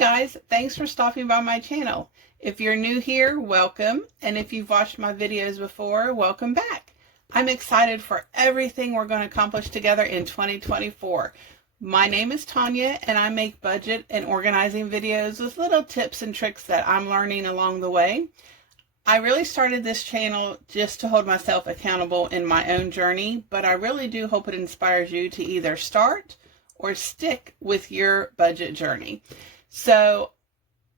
guys, thanks for stopping by my channel. If you're new here, welcome, and if you've watched my videos before, welcome back. I'm excited for everything we're going to accomplish together in 2024. My name is Tanya, and I make budget and organizing videos with little tips and tricks that I'm learning along the way. I really started this channel just to hold myself accountable in my own journey, but I really do hope it inspires you to either start or stick with your budget journey. So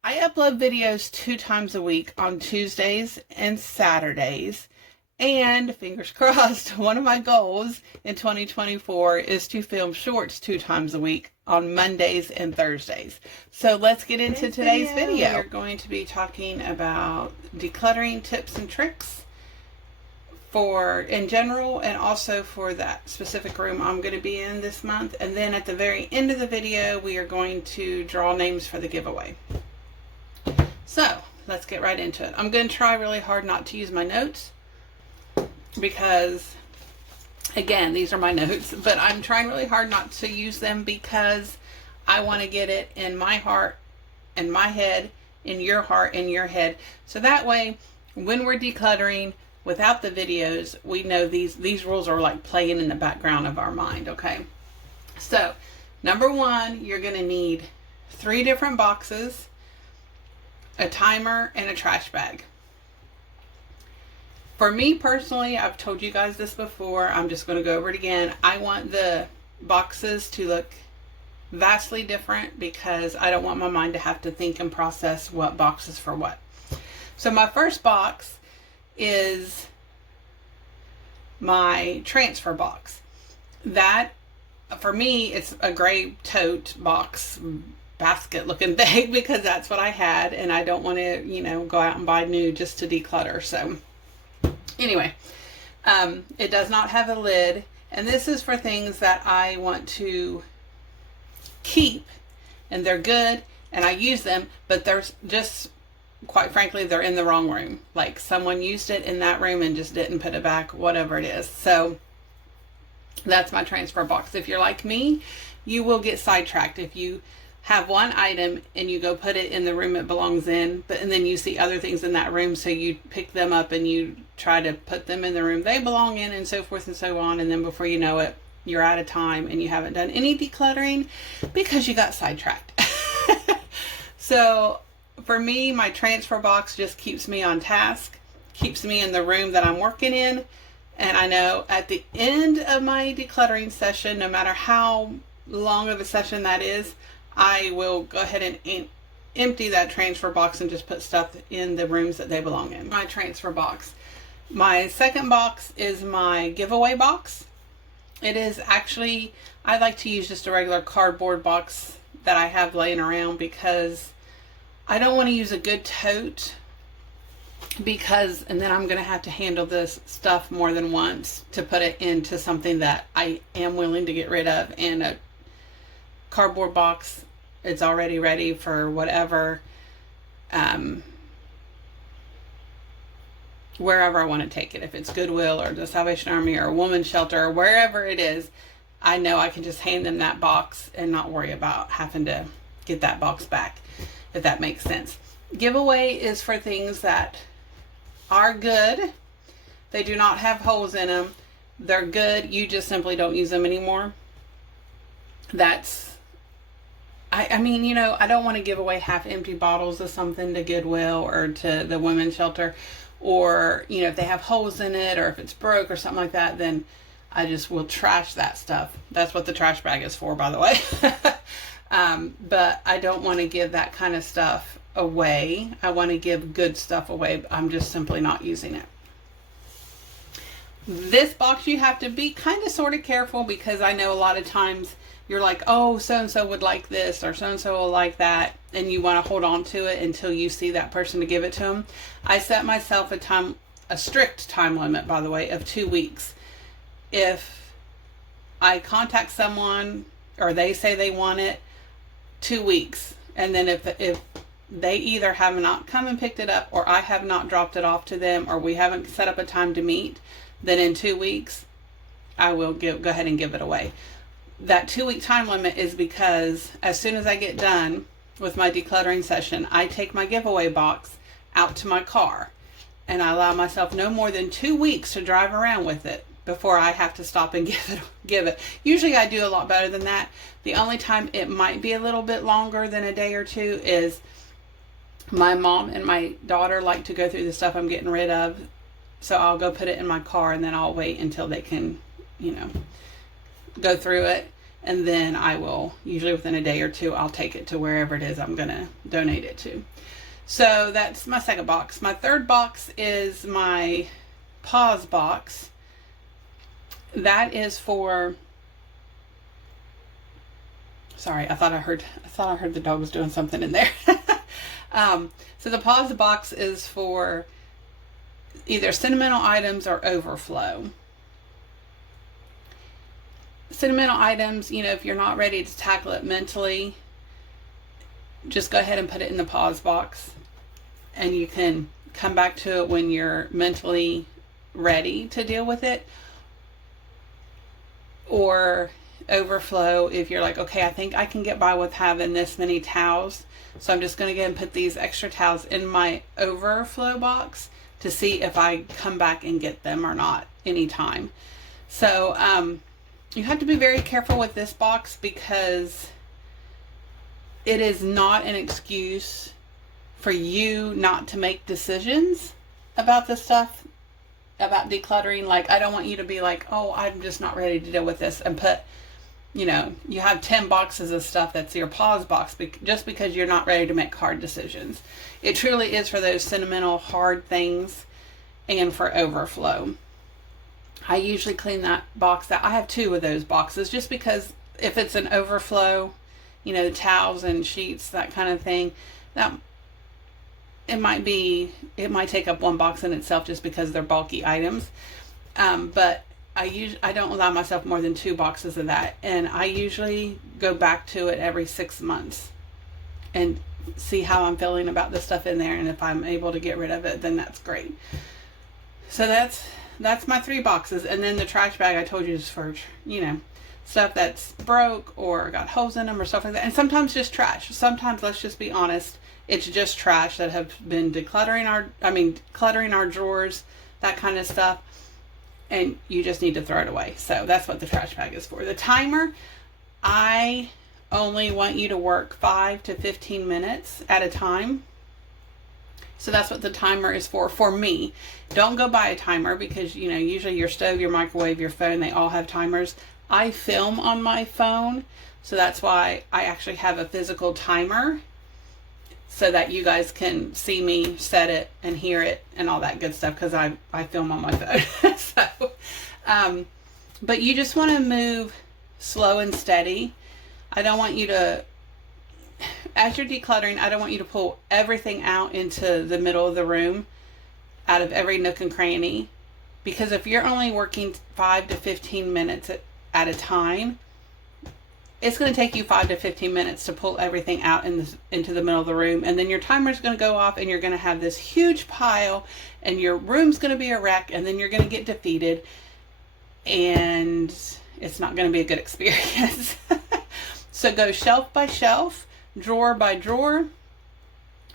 I upload videos 2 times a week on Tuesdays and Saturdays. And fingers crossed, one of my goals in 2024 is to film shorts 2 times a week on Mondays and Thursdays. So let's get into today's video. We're going to be talking about decluttering tips and tricks for in general, and also for that specific room I'm going to be in this month. And then at the very end of the video, we are going to draw names for the giveaway. So let's get right into it. I'm going to try really hard not to use my notes because, again, these are my notes, but I'm trying really hard not to use them because I want to get it in my heart and my head, in your heart and your head. So that way, when we're decluttering without the videos, we know these rules are like playing in the background of our mind, okay? So, number 1, you're going to need 3 different boxes, a timer, and a trash bag. For me personally, I've told you guys this before, I'm just going to go over it again. I want the boxes to look vastly different because I don't want my mind to have to think and process what box is for what. So my first box is my transfer box. That, for me, it's a gray tote box basket looking thing because that's what I had, and I don't want to, go out and buy new just to declutter. So anyway, it does not have a lid, and this is for things that I want to keep, and they're good, and I use them, but there's just, quite frankly, they're in the wrong room. Like someone used it in that room and just didn't put it back, whatever it is. So that's my transfer box. If you're like me, you will get sidetracked if you have one item and you go put it in the room it belongs in, and then you see other things in that room, so you pick them up and you try to put them in the room they belong in, and so forth and so on, and then before you know it, you're out of time and you haven't done any decluttering because you got sidetracked. So for me, my transfer box just keeps me on task, keeps me in the room that I'm working in, and I know at the end of my decluttering session, no matter how long of a session that is, I will go ahead and empty that transfer box and just put stuff in the rooms that they belong in. My transfer box. My second box is my giveaway box. It is actually, I like to use just a regular cardboard box that I have laying around because I don't want to use a good tote and then I'm going to have to handle this stuff more than once to put it into something that I am willing to get rid of. And a cardboard box, it's already ready for whatever, wherever I want to take it. If it's Goodwill or the Salvation Army or a woman's shelter or wherever it is, I know I can just hand them that box and not worry about having to get that box back, if that makes sense. Giveaway is for things that are good. They do not have holes in them. They're good. You just simply don't use them anymore. I mean, I don't want to give away half-empty bottles of something to Goodwill or to the women's shelter, or, if they have holes in it or if it's broke or something like that, then I just will trash that stuff. That's what the trash bag is for, by the way. But I don't want to give that kind of stuff away. I want to give good stuff away. I'm just simply not using it. This box, you have to be kind of sort of careful because I know a lot of times you're like, oh, so-and-so would like this or so-and-so will like that, and you want to hold on to it until you see that person to give it to them. I set myself a strict time limit, by the way, of 2 weeks. If I contact someone or they say they want it, 2 weeks. And then if they either have not come and picked it up, or I have not dropped it off to them, or we haven't set up a time to meet, then in 2 weeks, I will go ahead and give it away. That 2 week time limit is because as soon as I get done with my decluttering session, I take my giveaway box out to my car and I allow myself no more than 2 weeks to drive around with it before I have to stop and give it. Usually I do a lot better than that. The only time it might be a little bit longer than a day or two is my mom and my daughter like to go through the stuff I'm getting rid of. So I'll go put it in my car and then I'll wait until they can, go through it. And then I will, usually within a day or two, I'll take it to wherever it is I'm going to donate it to. So that's my second box. My third box is my pause box. That is for, sorry, I thought I heard the dog was doing something in there. So the pause box is for either sentimental items or overflow. Sentimental items, if you're not ready to tackle it mentally, just go ahead and put it in the pause box and you can come back to it when you're mentally ready to deal with it. Or overflow, if you're like, okay, I think I can get by with having this many towels, so I'm just going to go and put these extra towels in my overflow box to see if I come back and get them or not anytime. So you have to be very careful with this box because it is not an excuse for you not to make decisions about this stuff, about decluttering. Like, I don't want you to be like, oh, I'm just not ready to deal with this, and put, you have 10 boxes of stuff that's your pause box just because you're not ready to make hard decisions. It truly is for those sentimental, hard things and for overflow. I usually clean that box out. I have 2 of those boxes just because if it's an overflow, towels and sheets, that kind of thing, that it might take up one box in itself just because they're bulky items. But I don't allow myself more than 2 boxes of that, and I usually go back to it every 6 months and see how I'm feeling about the stuff in there, and if I'm able to get rid of it, then that's great. So that's my 3 boxes. And then the trash bag I told you is for stuff that's broke or got holes in them or stuff like that. And sometimes just trash. Sometimes, let's just be honest, it's just trash that have been cluttering our drawers, that kind of stuff, and you just need to throw it away. So that's what the trash bag is for. The timer, I only want you to work 5 to 15 minutes at a time. So that's what the timer is for me. Don't go buy a timer because, usually your stove, your microwave, your phone, they all have timers. I film on my phone, so that's why I actually have a physical timer so that you guys can see me set it and hear it and all that good stuff, because I film on my phone. So, but you just want to move slow and steady. I don't want you to, as you're decluttering, I don't want you to pull everything out into the middle of the room, out of every nook and cranny, because if you're only working 5 to 15 minutes at a time, it's going to take you 5 to 15 minutes to pull everything out into the middle of the room, and then your timer's going to go off and you're going to have this huge pile and your room's going to be a wreck, and then you're going to get defeated and it's not going to be a good experience. So go shelf by shelf, drawer by drawer,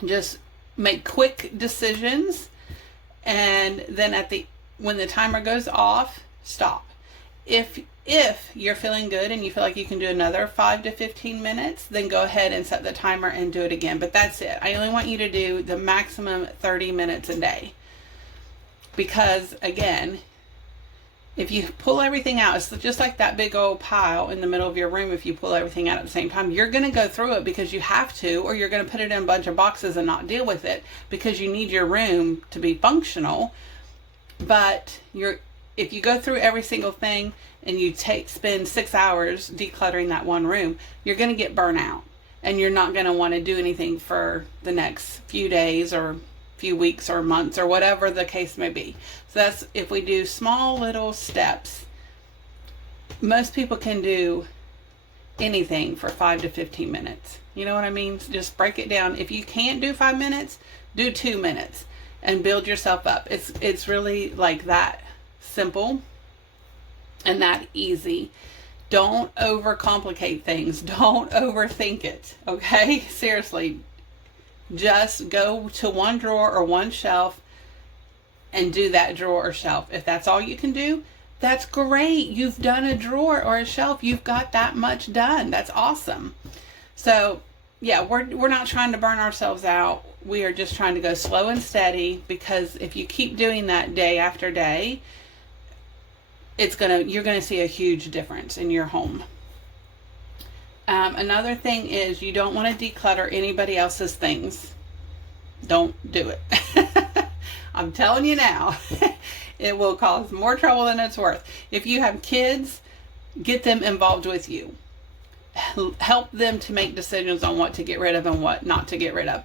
just make quick decisions, and then when the timer goes off, stop. If you're feeling good and you feel like you can do another 5 to 15 minutes, then go ahead and set the timer and do it again. But that's it. I only want you to do the maximum 30 minutes a day. Because, again, if you pull everything out, it's just like that big old pile in the middle of your room. If you pull everything out at the same time, you're going to go through it because you have to, or you're going to put it in a bunch of boxes and not deal with it because you need your room to be functional. But if you go through every single thing and you spend 6 hours decluttering that one room, you're going to get burnt out and you're not going to want to do anything for the next few days or few weeks or months or whatever the case may be. So that's, if we do small little steps, most people can do anything for 5 to 15 minutes. You know what I mean? So just break it down. If you can't do 5 minutes, do 2 minutes and build yourself up. It's really like that simple and that easy Don't overcomplicate things. Don't overthink it. Okay? Seriously. Just go to one drawer or one shelf and do that drawer or shelf. If that's all you can do, that's great. You've done a drawer or a shelf. You've got that much done. That's awesome. So, yeah, we're not trying to burn ourselves out. We are just trying to go slow and steady, because if you keep doing that day after day, you're gonna see a huge difference in your home. Another thing is, you don't want to declutter anybody else's things. Don't do it. I'm telling you now. It will cause more trouble than it's worth. If you have kids, get them involved with you. Help them to make decisions on what to get rid of and what not to get rid of.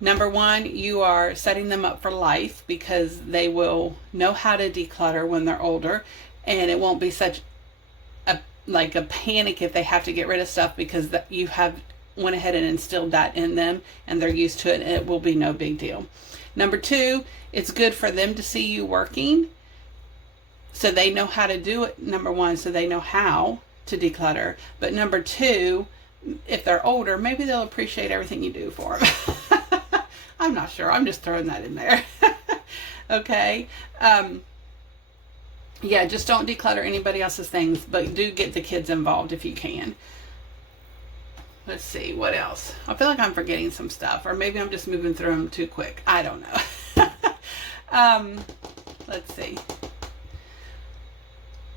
Number one, you are setting them up for life, because they will know how to declutter when they're older, and it won't be such a panic if they have to get rid of stuff, because you have went ahead and instilled that in them and they're used to it, and it will be no big deal. Number two, it's good for them to see you working, so they know how to do it. Number one, so they know how to declutter. But number two, if they're older, maybe they'll appreciate everything you do for them. I'm not sure. I'm just throwing that in there. Okay. Yeah, just don't declutter anybody else's things, but do get the kids involved if you can. Let's see, what else? I feel like I'm forgetting some stuff, or maybe I'm just moving through them too quick. I don't know. Let's see.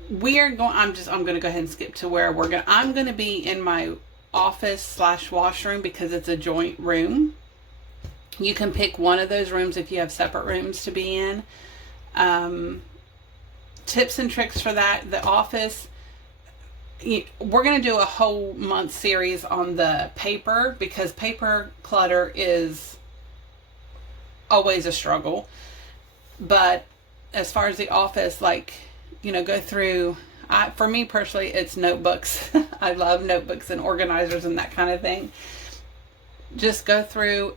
I'm going to go ahead and skip to where I'm going to be in my office / washroom, because it's a joint room. You can pick one of those rooms if you have separate rooms to be in. Tips and tricks for that. The office, we're going to do a whole month series on the paper, because paper clutter is always a struggle. But as far as the office, go through, for me personally, it's notebooks. I love notebooks and organizers and that kind of thing. Just go through,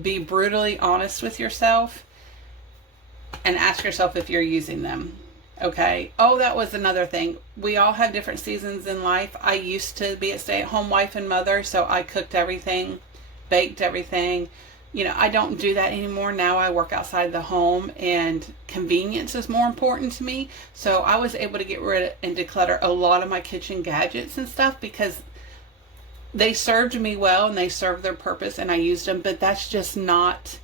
be brutally honest with yourself, and ask yourself if you're using them. Okay. Oh, that was another thing. We all have different seasons in life. I used to be a stay-at-home wife and mother, so I cooked everything, baked everything. I don't do that anymore. Now I work outside the home, and convenience is more important to me. So I was able to get rid of and declutter a lot of my kitchen gadgets and stuff, because they served me well and they served their purpose and I used them, but that's just not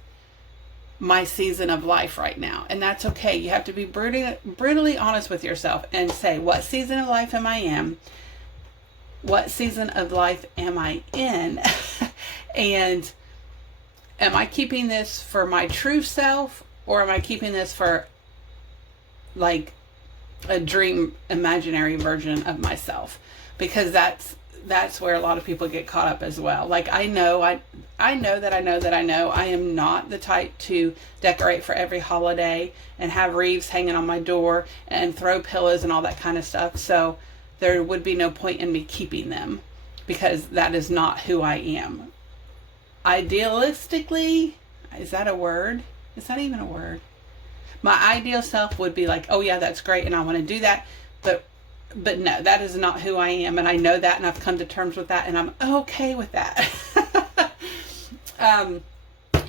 my season of life right now. And that's okay. You have to be brutally honest with yourself and say, what season of life am I in? What season of life am I in? And am I keeping this for my true self, or am I keeping this for a dream imaginary version of myself? Because that's where a lot of people get caught up as well. I know I am not the type to decorate for every holiday and have wreaths hanging on my door and throw pillows and all that kind of stuff. So there would be no point in me keeping them, because that is not who I am. Idealistically, is that a word? Is that even a word? My ideal self would be like, oh yeah, that's great, and I want to do that. But no, that is not who I am, and I know that, and I've come to terms with that, and I'm okay with that.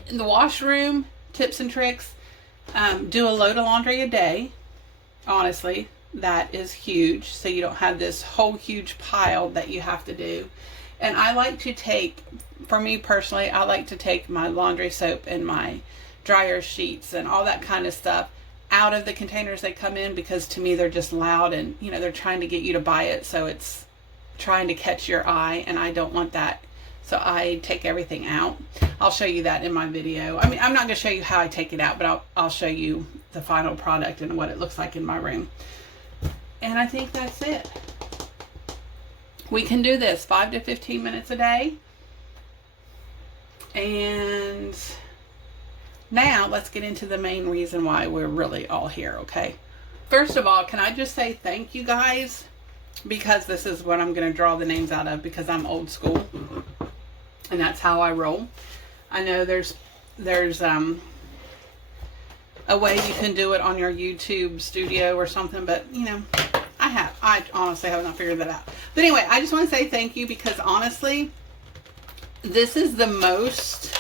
In the washroom, tips and tricks, do a load of laundry a day. Honestly, that is huge, so you don't have this whole huge pile that you have to do. And I like to take, for me personally, I like to take my laundry soap and my dryer sheets and all that kind of stuff out of the containers they come in, because to me they're just loud, and they're trying to get you to buy it, so it's trying to catch your eye, and I don't want that. So I take everything out. I'll show you that in my video. I mean, I'm not going to show you how I take it out, but I'll show you the final product and what it looks like in my room. And I think that's it. We can do this 5 to 15 minutes a day. And now let's get into the main reason why we're really all here, okay? First of all, can I just say thank you guys, because this is what I'm going to draw the names out of, because I'm old school and that's how I roll. I know there's a way you can do it on your YouTube studio or something, but I have. I honestly have not figured that out. But anyway, I just want to say thank you because honestly, this is the most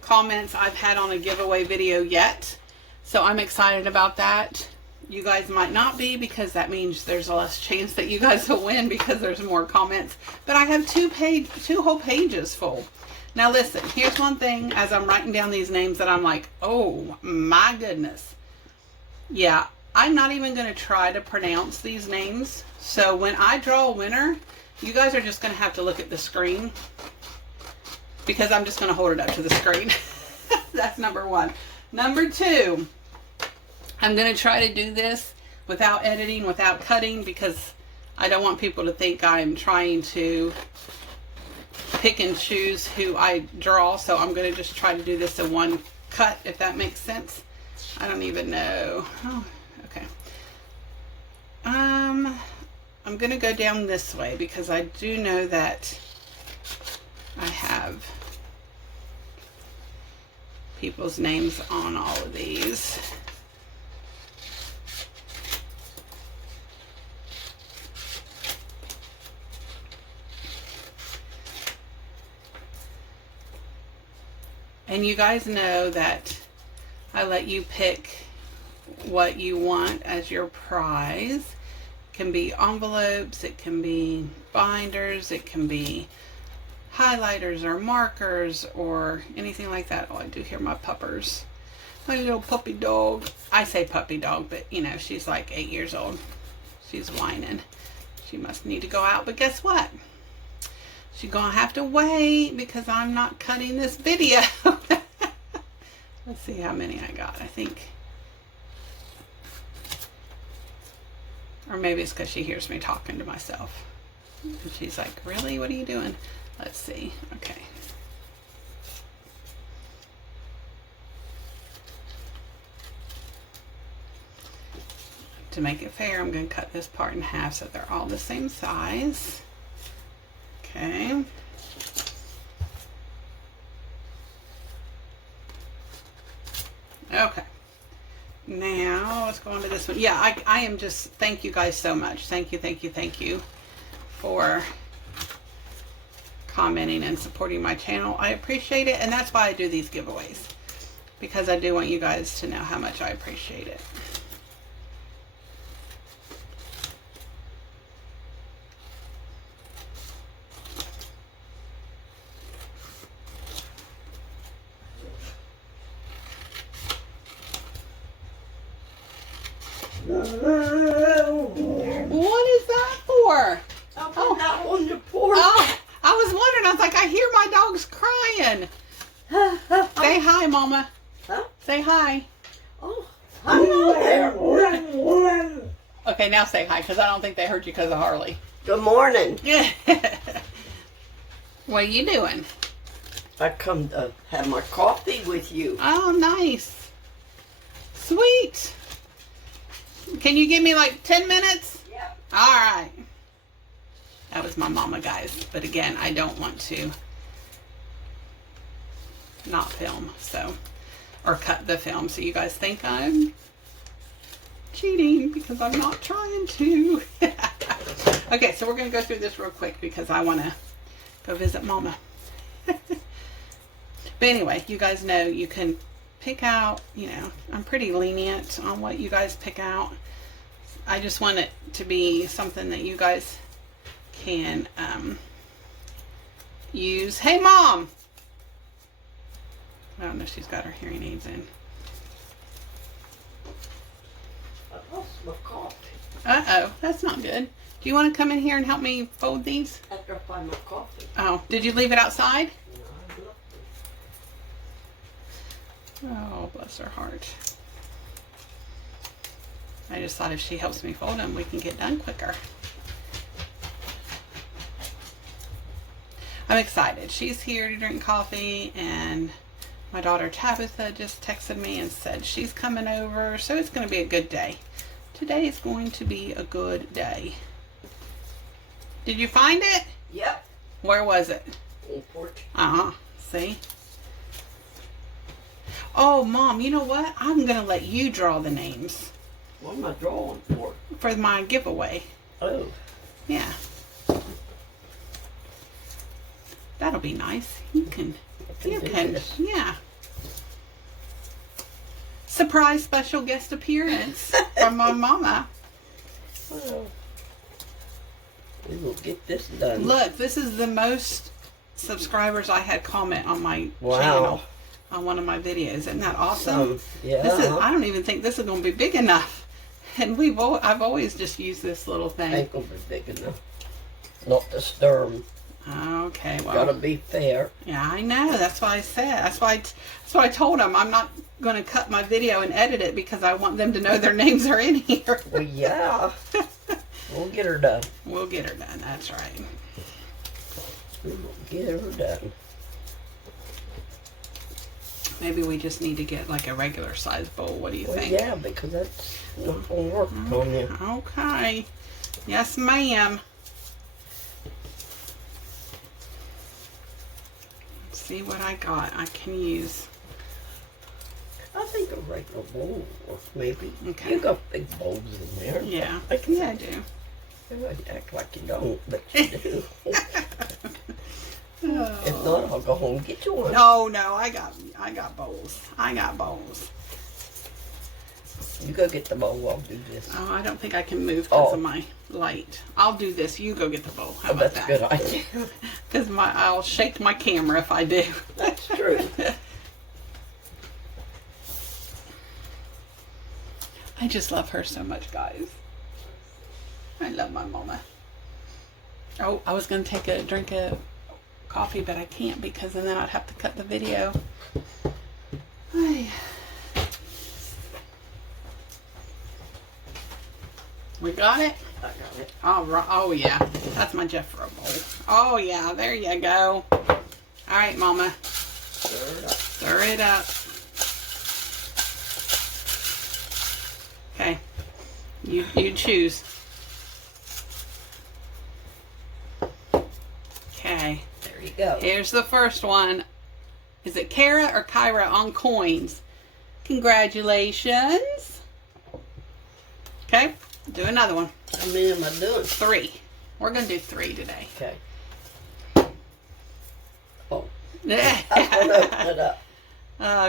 comments I've had on a giveaway video yet. So I'm excited about that. You guys might not be because that means there's a less chance that you guys will win because there's more comments. But I have two whole pages full. Now listen, here's one thing as I'm writing down these names that I'm like, oh my goodness. Yeah, I'm not even going to try to pronounce these names. So when I draw a winner, you guys are just going to have to look at the screen because I'm just going to hold it up to the screen. That's number one. Number two, I'm going to try to do this without editing, without cutting, because I don't want people to think I'm trying to pick and choose who I draw. So I'm going to just try to do this in one cut, if that makes sense. I don't even know. Oh, okay. I'm going to go down this way because I do know that I have people's names on all of these. And you guys know that I let you pick what you want as your prize. It can be envelopes, it can be binders, it can be highlighters or markers or anything like that. Oh, I do hear my puppers. My little puppy dog. I say puppy dog, but you know, she's like 8 years old. She's whining. She must need to go out, but guess what? She's gonna have to wait because I'm not cutting this video. Let's see how many I got. I think, or maybe it's because she hears me talking to myself. And she's like, really? What are you doing? Let's see. Okay. To make it fair, I'm going to cut this part in half so they're all the same size. Okay. Okay. Now let's go on to this one. Yeah, I am just, thank you guys so much. Thank you for commenting and supporting my channel. I appreciate it, and that's why I do these giveaways, because I do want you guys to know how much I appreciate it. What is that for? Oh, that on the porch. Oh, I was wondering. I was like, I hear my dog's crying. Say hi, Mama. Huh? Say hi. Oh, hello there. Okay, now say hi, because I don't think they heard you because of Harley. Good morning. Yeah. What are you doing? I come to have my coffee with you. Oh, nice. Sweet. Can you give me like 10 minutes? Yep. All right. That was my mama, guys. But again, I don't want to not film, so, or cut the film, so you guys think I'm cheating because I'm not trying to. Okay, so we're going to go through this real quick because I want to go visit Mama. But anyway, you guys know you can pick out, you know, I'm pretty lenient on what you guys pick out. I just want it to be something that you guys can use. Hey, Mom! I don't know if she's got her hearing aids in. I lost my coffee. Uh-oh, that's not good. Do you want to come in here and help me fold these? After I find my coffee. Oh, did you leave it outside? No, I left Oh, bless her heart. I just thought if she helps me fold them, we can get done quicker. I'm excited. She's here to drink coffee, and my daughter Tabitha just texted me and said she's coming over, so it's going to be a good day. Today is going to be a good day. Did you find it? Yep. Where was it? On the porch. Uh-huh. See? Oh, Mom, you know what? I'm going to let you draw the names. What am I drawing for? For my giveaway. Oh. Yeah. That'll be nice. You can, yeah. Surprise special guest appearance from my mama. Well, we will get this done. Look, this is the most subscribers I had comment on my channel, on one of my videos. Isn't that awesome? Yeah. I don't even think this is going to be big enough. And I've always just used this little thing. Ain't gonna be big enough. Not to stir 'em. Okay, well. Gotta be fair. Yeah, I know. That's what I said. That's why I told them I'm not going to cut my video and edit it because I want them to know their names are in here. Well, yeah. We'll get her done. We'll get her done. That's right. We will get her done. Maybe we just need to get like a regular size bowl. What do you think? Yeah, because that's not going to work on you. Okay. Yes, ma'am. Let's see what I got. I can use. I think a regular bowl will work, maybe. Okay. You got big bowls in there. Yeah. I can Yeah, I do. You act like you don't, but you do. Oh. If not, I'll go home and get you one. No, I got bowls. I got bowls. You go get the bowl, I'll do this. Oh, I don't think I can move because of my light. I'll do this. You go get the bowl. How about that's that? a good idea. Because I'll shake my camera if I do. That's true. I just love her so much, guys. I love my mama. Oh, I was going to drink a coffee, but I can't because then I'd have to cut the video. Ay. We got it? I got it. All right. Oh, yeah. That's my Jeffro bowl. Oh, yeah. There you go. All right, Mama. Stir it up. Stir it up. Okay. You choose. Okay. There you go. Here's the first one. Is it Kara or Kyra on coins? Congratulations. Okay. Do another one. How many am I doing? 3. We're going to do 3 today. Okay. Oh. I want to open it up.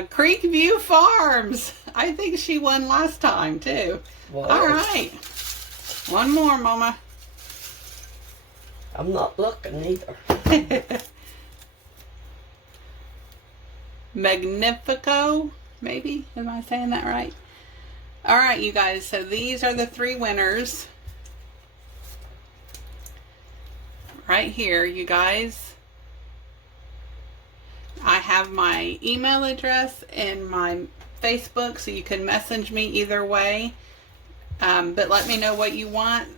Creekview Farms. I think she won last time too. Whoa. All right. One more, Mama. I'm not looking either. Magnifico, maybe? Am I saying that right? All right, you guys. So these are the 3 winners. Right here, you guys. I have my email address and my Facebook, so you can message me either way. But let me know what you want.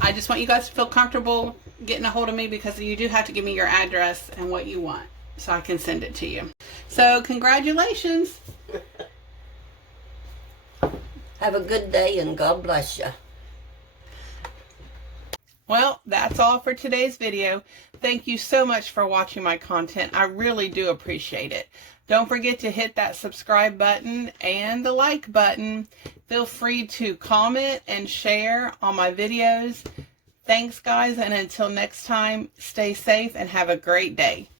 I just want you guys to feel comfortable getting a hold of me because you do have to give me your address and what you want so I can send it to you. So congratulations. Have a good day and God bless you. Well, that's all for today's video. Thank you so much for watching my content. I really do appreciate it. Don't forget to hit that subscribe button and the like button. Feel free to comment and share on my videos. Thanks, guys, and until next time, stay safe and have a great day.